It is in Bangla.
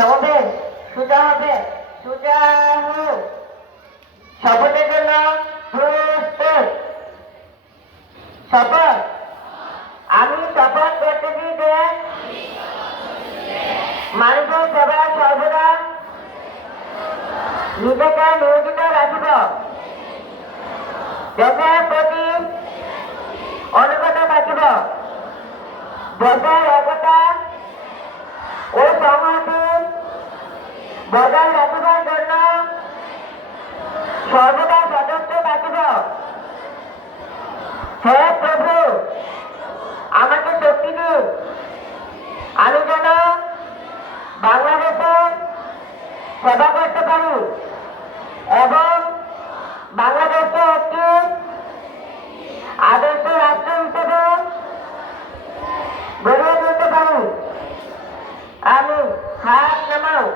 সমবেত সোজা হবে, সোজা হোক। শপথের জন্য প্রস্তুত। শপথ। আমি শপথ করতেছি যে মানুষের সেবায় সর্বদা নিজেকে নিয়োজিত রাখিব, দেশের প্রতি অনুগত থাকিব, দেশের একতা ও সংহতি বজায় রাখিবার জন্য সর্বদা সচেষ্ট থাকিব। হে প্রভু, আমাকে শক্তি দিন, আমি যেন বাংলাদেশের সেবা করতে পারি এবং বাংলাদেশকে একটি আদর্শ রাষ্ট্র হিসেবে গড়িয়ে তুলতে পারি। আমি হাত নামাও।